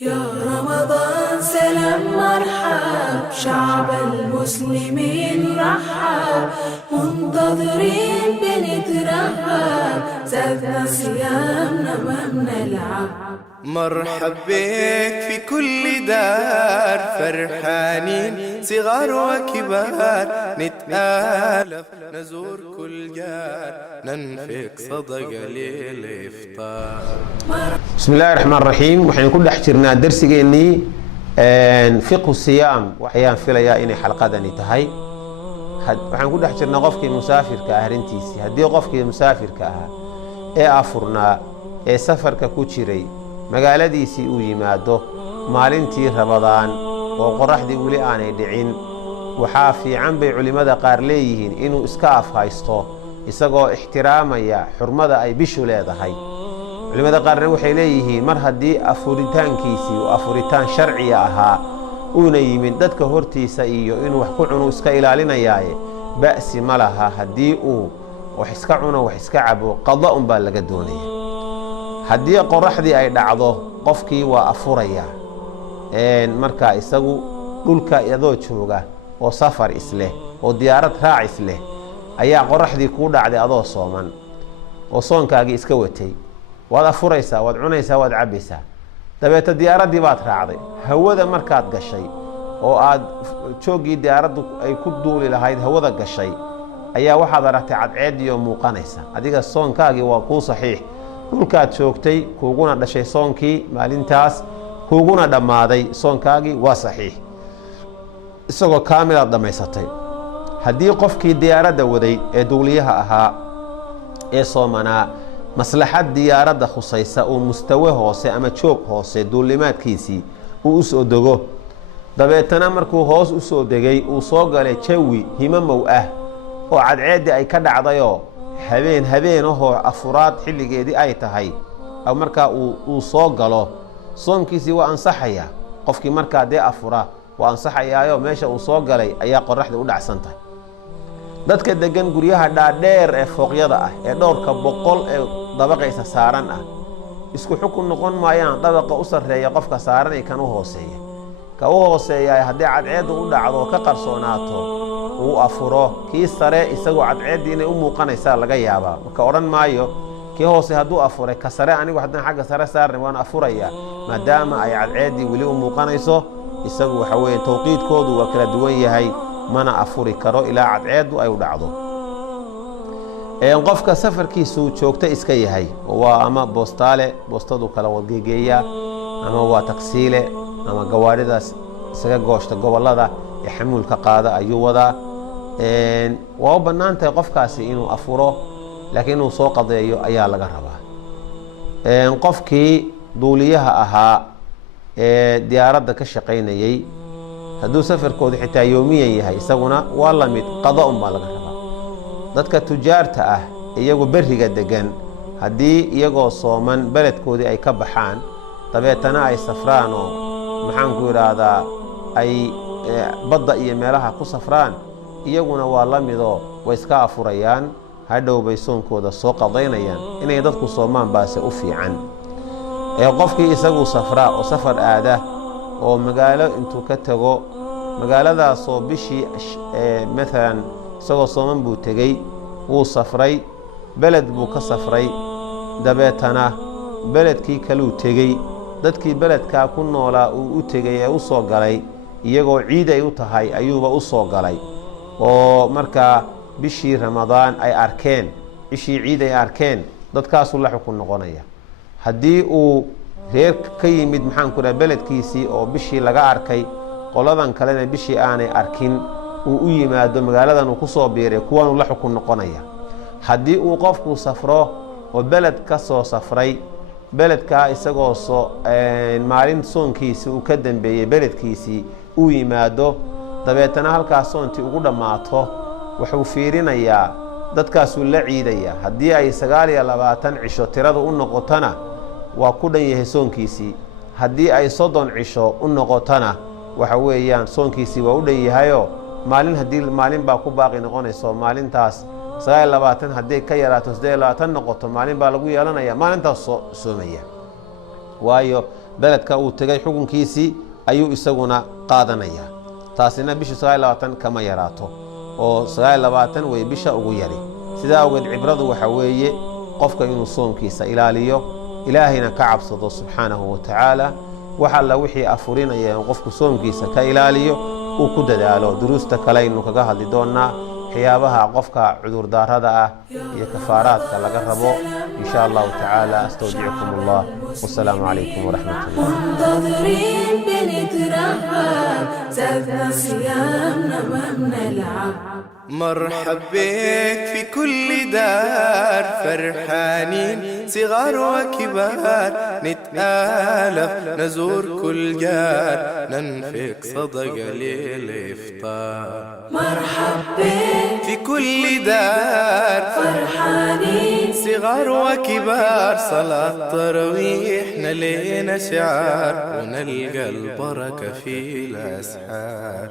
يا رمضان سلام مرحب، شعب المسلمين رحب، منتظرين بنترهب، زادنا صيامنا ما بنلعب. مرحب بك في كل دار، فرحانين صغار وكبار، نتآلف نزور كل جار، ننفق صدقة للإفطار. بسم الله الرحمن الرحيم. waxaan ku dhex jirnaa darsigeennii fiqhu siyaam. waxayaan filayaa inay xalqadani tahay. waxaan ku dhex jirnaa qofkii musaafirka ah arrintiisii. haddii qofkii musaafirka ahaa ee afurnaa ee safarka ku jiray magaaladiisii uu yimaado maalintii Ramadaan oo qoraxdii weli aanay dhicin, waxaa fiican bay culimada qaar leeyihiin inuu iska afhaysto isagoo ixtiraamaya xurmada ay bishu leedahay. culimada qaarna waxay leeyihiin mar haddii afuritaankiisii uu afuritaan sharciya ahaa uuna yimid dadka hortiisa iyo inuu wax ku cuno iska ilaalinayaaye ba'si ma laha. haddii uu wax iska cuno wax iska cabo qada unbaa laga doonaya. haddii qoraxdii ay dhacdo qofkii waa afuraya markaa isagu dhulka adoo jooga oo safar isleh oo diyaarad raac isleh ayaa qoraxdii kuu dhacday adoo sooman oo soonkaagii iska watay, waad afuraysaa, waad cunaysaa, waad cabaysaa. dabeeta diyaaraddii baad raacday, hawada markaad gashay oo aad jooggii diyaaraddu ay ku duuli lahayd hawada gashay ayaa waxaad aragtay cadceediyo muuqanaysa. adiga soonkaagii waa kuu saxiix, dhulkaad joogtay kuuguna dhashay soonkii maalintaas kuuguna dhammaaday soonkaagii waa saxiix, isagoo kaamilaad dhammaysatay. haddii qofkii diyaaradda waday ee duuliyaha ahaa ee soomanaa maslaxad diyaaradda khusaysa uu mustawe hoose ama joog hoose duulimaadkiisii uu u soo dego, dabeetana markuu hoos u soo degay uu soo galay jawi himamow ah oo cadceeddii ay ka dhacdayoo habeenahoo afuraad xilligeedii ay tahay, markaa uu soo galo soonkiisii waa ansaxaya. qofkii markaa dee afura waa ansaxayaayo meesha uu soo galay ayaa qoraxda u dhacsan tahay. dadka degan guryaha dhaadheer ee fooqyada ah ee dhowrka boqol ee dabaqaysa saaran ah isku xukun noqon maayaan dabaqa u sarreeya qofka saaran iyo kan u hooseeya. ka u hooseeya haddii cadceeddu u dhacdo ka qarsoonaato uu afuro, kii sare isagoo cadceeddii inay u muuqanaysaa laga yaabaa, marka odhan maayo kii hoose hadduu afuray ka sare anigu haddaan xagga sare saarnay waan afurayaa, maadaama ay cadceeddii weli u muuqanayso. isagu waxa weeye tawqiidkoodu waa kala duwan yahay, mana afuri karo ilaa cadceeddu ay u dhacdo. qofka safarkiisu joogta iska yahay waa ama boostaale, boostadu kala wadgeegeeya, ama waa taksiile, ama gawaaridaas isaga gooshta gobollada ee xamuulka qaada ayuu wadaa. waa u bannaan tahay qofkaasi inuu afuro, laakiin inuu soo qadeeyo ayaa laga rabaa. qofkii duuliyaha ahaa ee diyaaradda ka shaqaynayey hadduu safarkoodu xitaa yoomiyan yahay isaguna waa la mid, qada unbaa laga rabaa. dadka tujaarta ah iyagu berriga degan haddii iyagoo sooman beledkoodii ay ka baxaan dabeetana ay safraan oo maxaanku idhaahdaa ay badda iyo meelaha ku safraan, iyaguna waa la midoo way iska afurayaan, hadhow bay soonkooda soo qadaynayaan. inay dadku soomaan baase u fiican. qofkii isagu safraa oo safar aada oo magaalo intuu ka tago magaaladaasoo bishii maalan isagoo sooman buu tegey, wuu safray, beled buu ka safray, dabeetana beledkii kaluu tegey, dadkii beledkaa ku noolaa uu u tegey ee u soo galay iyagoo ciid ay u tahay ayuuba u soo galay, oo markaa bishii Ramadaan ay arkeen, bishii ciid ay arkeen, dadkaasuu la xukun noqonaya. haddii uu reer ka yimid maxaanku dhaha beledkiisii oo bishii laga arkay, qoladan kalena bishii aanay arkin, uu u yimaado magaaladan uu ku soo biiray, kuwanuu la xukun noqonaya. haddii uu qofku safro oo beled ka soo safray, beledkaa isagoo maalin soonkiisii uu ka dambeeyey beledkiisii uu yimaado, dabeetana halkaas soontii ugu dhammaato, wuxuu fiirinayaa dadkaasuu la ciidaya. haddii ay 29 cisho tirada u noqotona waa ku dhan yahay soonkiisii, haddii ay 30 cisho u noqotona waxa weeyaan soonkiisii waa u dhan yahayoo maalin baa ku baaqi noqonayso. maalintaas 29 haddii ka yaraato 28 noqoto maalin baa lagu yeelanaya, maalintaas soomaya. waayo beledka uu tegay xukunkiisii ayuu isaguna qaadanaya. taasina bisha 29 kama yaraato oo 29 way bisha ugu yari. sidaa awgeed cibradu waxa weeye qofka inuu soonkiisa ilaaliyo, ilaahayna ka cabsado subxaanahu wa tacaala. waxa la wixii afurinaya in qofku soonkiisa ka ilaaliyo uu ku dadaalo. duruusta kale inuu kaga hadli doonaa waxyaabaha qofka cudur daarada ah iyo kafaaraadka laga rabo insha Allah taala. astawdicukumullah. wassalaamu alaykum wa rahmatullah. منتظرين بنترحب زادنا صيامنا ما بنلعب. مرحب بك في كل دار، فرحانين صغار وكبار، نتآلف نزور كل جار، ننفق صدقة للإفطار. مرحب بك في كل دار، فرحانين صغار وكبار، صلاة تراويح نلينا شعار، ونلقى البركة في الأسحار.